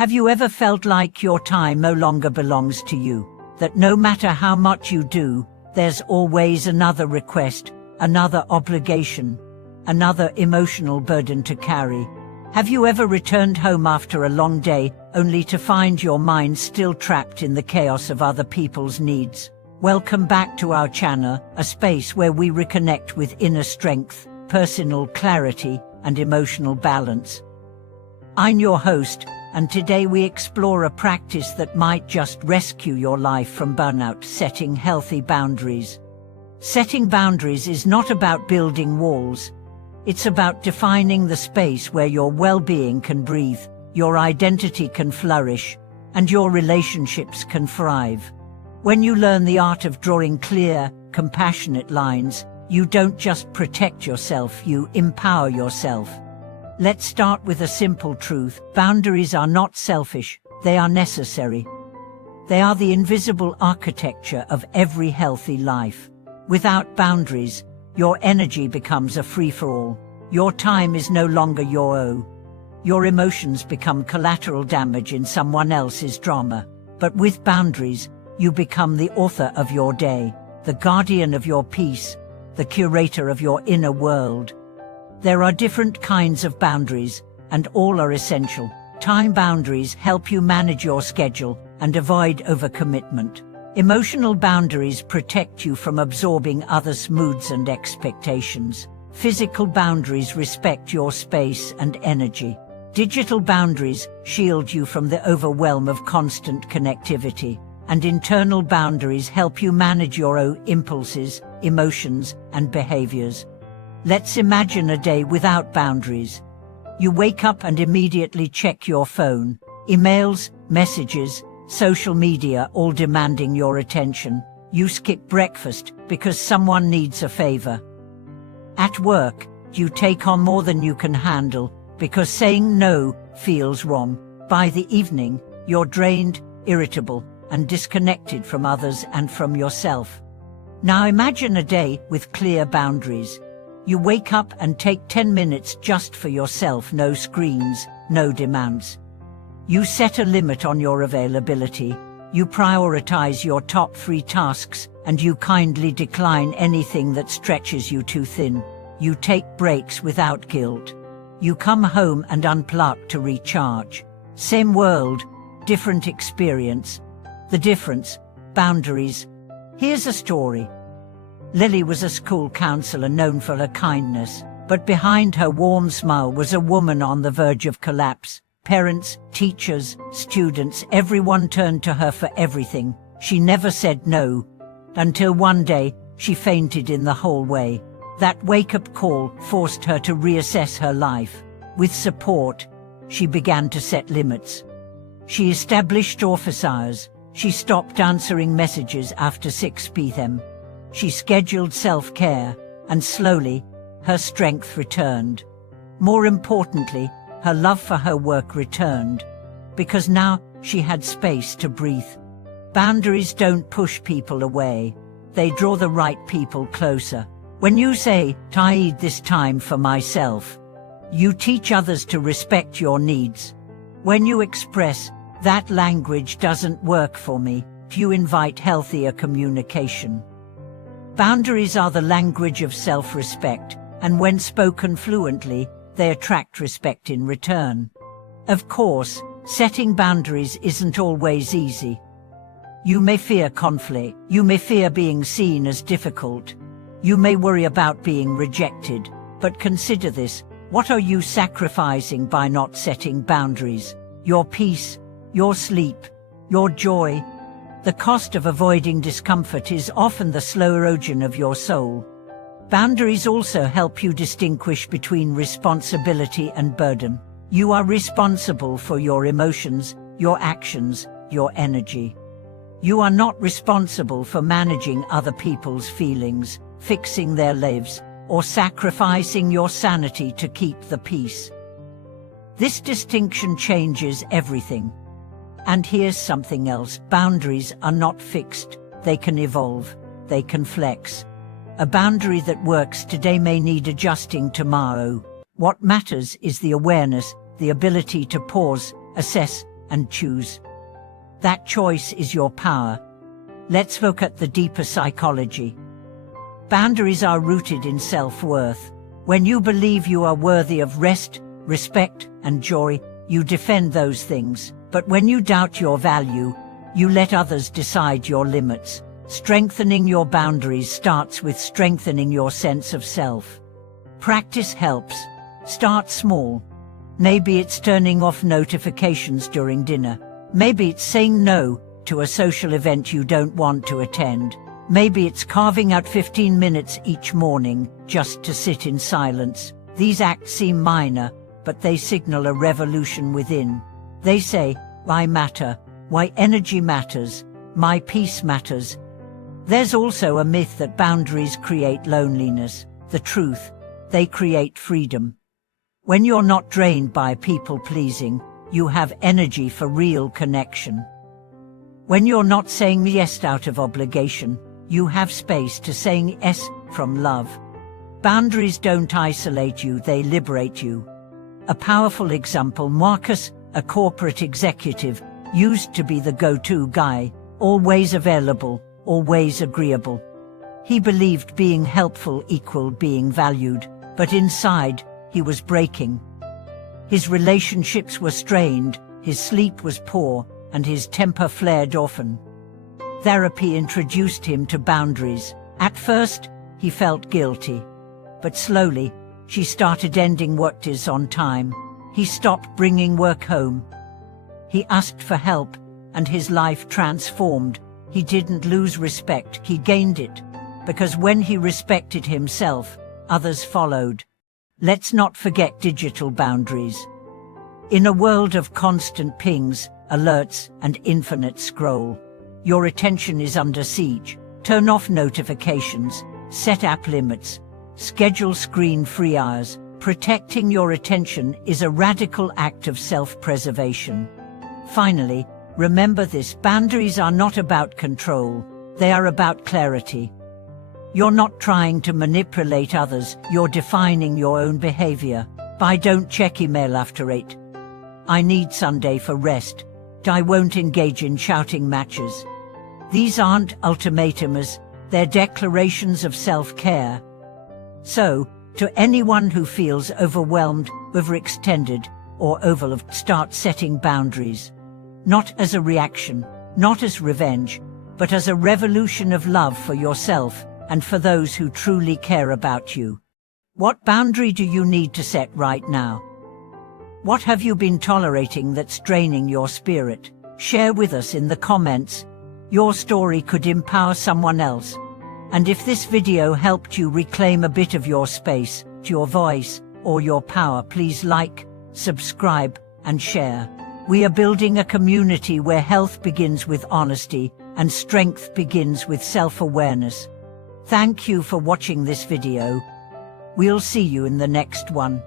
Have you ever felt like your time no longer belongs to you? That no matter how much you do, there's always another request, another obligation, another emotional burden to carry? Have you ever returned home after a long day, only to find your mind still trapped in the chaos of other people's needs? Welcome back to our channel, a space where we reconnect with inner strength, personal clarity, and emotional balance. I'm your host, and today we explore a practice that might just rescue your life from burnout: setting healthy boundaries. Setting boundaries is not about building walls. It's about defining the space where your well-being can breathe, your identity can flourish, and your relationships can thrive. When you learn the art of drawing clear, compassionate lines, you don't just protect yourself, you empower yourself. Let's start with a simple truth: boundaries are not selfish, they are necessary. They are the invisible architecture of every healthy life. Without boundaries, your energy becomes a free-for-all. Your time is no longer your own. Your emotions become collateral damage in someone else's drama. But with boundaries, you become the author of your day, the guardian of your peace, the curator of your inner world. There are different kinds of boundaries, and all are essential. Time boundaries help you manage your schedule and avoid overcommitment. Emotional boundaries protect you from absorbing others' moods and expectations. Physical boundaries respect your space and energy. Digital boundaries shield you from the overwhelm of constant connectivity. And internal boundaries help you manage your own impulses, emotions, and behaviors. Let's imagine a day without boundaries. You wake up and immediately check your phone. Emails, messages, social media, all demanding your attention. You skip breakfast because someone needs a favor. At work, you take on more than you can handle because saying no feels wrong. By the evening, you're drained, irritable, and disconnected from others and from yourself. Now imagine a day with clear boundaries. You wake up and take 10 minutes just for yourself, no screens, no demands. You set a limit on your availability. You prioritize your top 3 tasks, and you kindly decline anything that stretches you too thin. You take breaks without guilt. You come home and unplug to recharge. Same world, different experience. The difference: boundaries. Here's a story. Lily was a school counselor known for her kindness, but behind her warm smile was a woman on the verge of collapse. Parents, teachers, students, everyone turned to her for everything. She never said no, until one day, she fainted in the hallway. That wake-up call forced her to reassess her life. With support, she began to set limits. She established office hours. She stopped answering messages after 6 p.m. She scheduled self-care, and slowly, her strength returned. More importantly, her love for her work returned, because now she had space to breathe. Boundaries don't push people away. They draw the right people closer. When you say, "I need this time for myself," you teach others to respect your needs. When you express, "That language doesn't work for me," you invite healthier communication. Boundaries are the language of self-respect, and when spoken fluently, they attract respect in return. Of course, setting boundaries isn't always easy. You may fear conflict. You may fear being seen as difficult. You may worry about being rejected. But consider this: what are you sacrificing by not setting boundaries? Your peace, your sleep, your joy. The cost of avoiding discomfort is often the slow erosion of your soul. Boundaries also help you distinguish between responsibility and burden. You are responsible for your emotions, your actions, your energy. You are not responsible for managing other people's feelings, fixing their lives, or sacrificing your sanity to keep the peace. This distinction changes everything. And here's something else: boundaries are not fixed. They can evolve. They can flex. A boundary that works today may need adjusting tomorrow. What matters is the awareness, the ability to pause, assess, and choose. That choice is your power. Let's look at the deeper psychology. Boundaries are rooted in self-worth. When you believe you are worthy of rest, respect, and joy, you defend those things. But when you doubt your value, you let others decide your limits. Strengthening your boundaries starts with strengthening your sense of self. Practice helps. Start small. Maybe it's turning off notifications during dinner. Maybe it's saying no to a social event you don't want to attend. Maybe it's carving out 15 minutes each morning just to sit in silence. These acts seem minor, but they signal a revolution within. They say, I matter, why energy matters, my peace matters. There's also a myth that boundaries create loneliness. The truth, they create freedom. When you're not drained by people-pleasing, you have energy for real connection. When you're not saying yes out of obligation, you have space to saying yes from love. Boundaries don't isolate you, they liberate you. A powerful example: Marcus, a corporate executive, used to be the go-to guy, always available, always agreeable. He believed being helpful equaled being valued, but inside, he was breaking. His relationships were strained, his sleep was poor, and his temper flared often. Therapy introduced him to boundaries. At first, he felt guilty. But slowly, she started ending work on time. He stopped bringing work home. He asked for help, and his life transformed. He didn't lose respect, he gained it. Because when he respected himself, others followed. Let's not forget digital boundaries. In a world of constant pings, alerts, and infinite scroll, your attention is under siege. Turn off notifications, set app limits, schedule screen-free hours. Protecting your attention is a radical act of self-preservation. Finally, remember this: boundaries are not about control, they are about clarity. You're not trying to manipulate others, you're defining your own behavior. I don't check email after 8. I need Sunday for rest. I won't engage in shouting matches. These aren't ultimatums, they're declarations of self-care. So, to anyone who feels overwhelmed, overextended, or overloved, start setting boundaries. Not as a reaction, not as revenge, but as a revolution of love for yourself and for those who truly care about you. What boundary do you need to set right now? What have you been tolerating that's draining your spirit? Share with us in the comments. Your story could empower someone else. And if this video helped you reclaim a bit of your space, your voice, or your power, please like, subscribe, and share. We are building a community where health begins with honesty and strength begins with self-awareness. Thank you for watching this video. We'll see you in the next one.